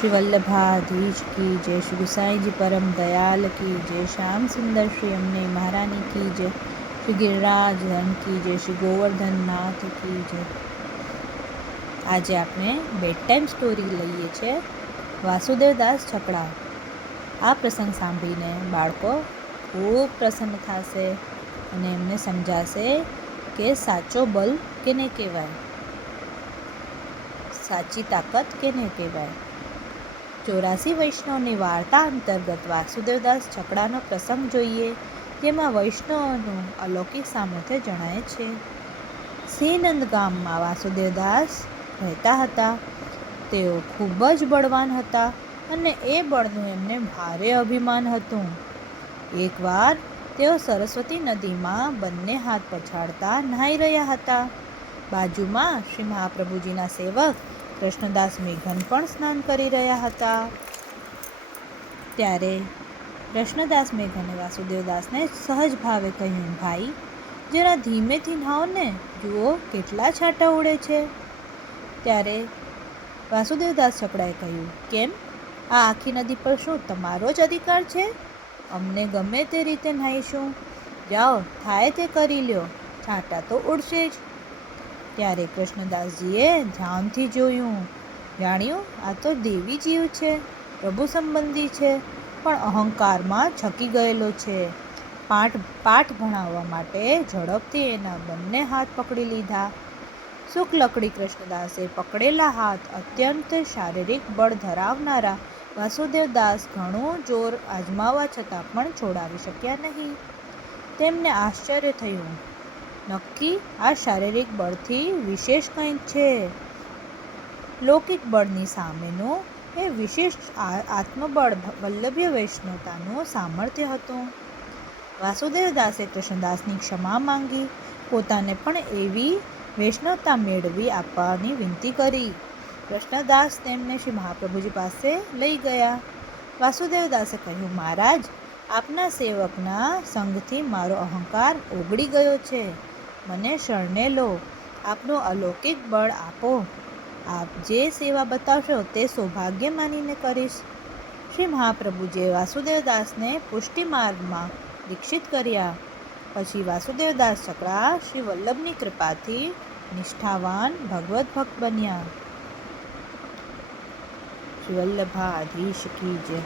श्री वल्लभाधीश की जय, श्री गुसाई जी परम दयाल की जय, श्याम सुंदर श्री अम्ने महारानी की जय, श्री गिरिराज धन की जय, श्री गोवर्धन नाथ की जय। આજે આપણે બેડ ટાઈમ સ્ટોરી લઈએ છીએ વાસુદેવદાસ છકડા। આ પ્રસંગ સાંભળીને બાળકો ખૂબ પ્રસન્ન થશે અને એમને સમજાશે કે સાચો બલ કેને કહેવાય, સાચી તાકાત કેને કહેવાય। 84 વૈષ્ણવની વાર્તા અંતર્ગત વાસુદેવદાસ છકડાનો પ્રસંગ જોઈએ, જેમાં વૈષ્ણવનું અલૌકિક સામર્થ્ય જણાય છે। સિંહનંદ ગામમાં વાસુદેવદાસ રહેતા હતા। તેઓ ખૂબ જ બળવાન હતા અને એ બળનું એમને ભારે અભિમાન હતું। એકવાર તેઓ સરસ્વતી નદીમાં બંને હાથ પછાડતા નહાઈ રહ્યા હતા। બાજુમાં શ્રી મહાપ્રભુજીના સેવક કૃષ્ણદાસ મેઘન પણ સ્નાન કરી રહ્યા હતા। ત્યારે કૃષ્ણદાસ મેઘને વાસુદેવદાસને સહજ ભાવે કહ્યું, ભાઈ જરા ધીમેથી નહાઓ ને, જુઓ કેટલા છાંટા ઉડે છે। ત્યારે વાસુદેવદાસ છકડાએ કહ્યું, કેમ, આ આખી નદી પર શું તમારો જ અધિકાર છે? અમને ગમે તે રીતે નહાઈશું, જાઓ થાય તે કરી લ્યો, છાંટા તો ઉડશે જ। ત્યારે કૃષ્ણદાસજીએ ધ્યાનથી જોયું, જાણ્યું આ તો દેવી જીવ છે, પ્રભુ સંબંધી છે, પણ અહંકારમાં છકી ગયેલો છે। પાઠ ભણાવવા માટે ઝડપથી એના બંને હાથ પકડી લીધા। શુક્લકડી કૃષ્ણદાસે પકડેલા હાથ અત્યંત શારીરિક બળ ધરાવનારા વાસુદેવદાસ ઘણું જોર આજમાવવા છતાં પણ છોડાવી શક્યા નહીં। તેમને આશ્ચર્ય થયું, નક્કી આ શારીરિક બળથી વિશેષ કંઈક છે। લૌકિક બળની સામેનું એ વિશેષ આત્મબળ વલ્લભ્ય વૈષ્ણવતાનું સામર્થ્ય હતું। વાસુદેવદાસે કૃષ્ણદાસની ક્ષમા માંગી, પોતાને પણ એવી વૈષ્ણવતા મેળવી આપવાની વિનંતી કરી। કૃષ્ણદાસ તેમને શ્રી મહાપ્રભુજી પાસે લઈ ગયા। વાસુદેવદાસે કહ્યું, મહારાજ, આપના સેવકના સંગથી મારો અહંકાર ઓગળી ગયો છે, મને શરણે લો, આપનું અલૌકિક બળ આપો, આપ જે સેવા બતાવશો તે સૌભાગ્ય માનીને કરીશ। શ્રી મહાપ્રભુજીએ વાસુદેવદાસને પુષ્ટિ માર્ગમાં દીક્ષિત કર્યા। પછી વાસુદેવદાસ છકડા શ્રી વલ્લભની કૃપાથી નિષ્ઠાવાન ભગવત ભક્ત બન્યા। શ્રી વલ્લભાધીશ કી જય।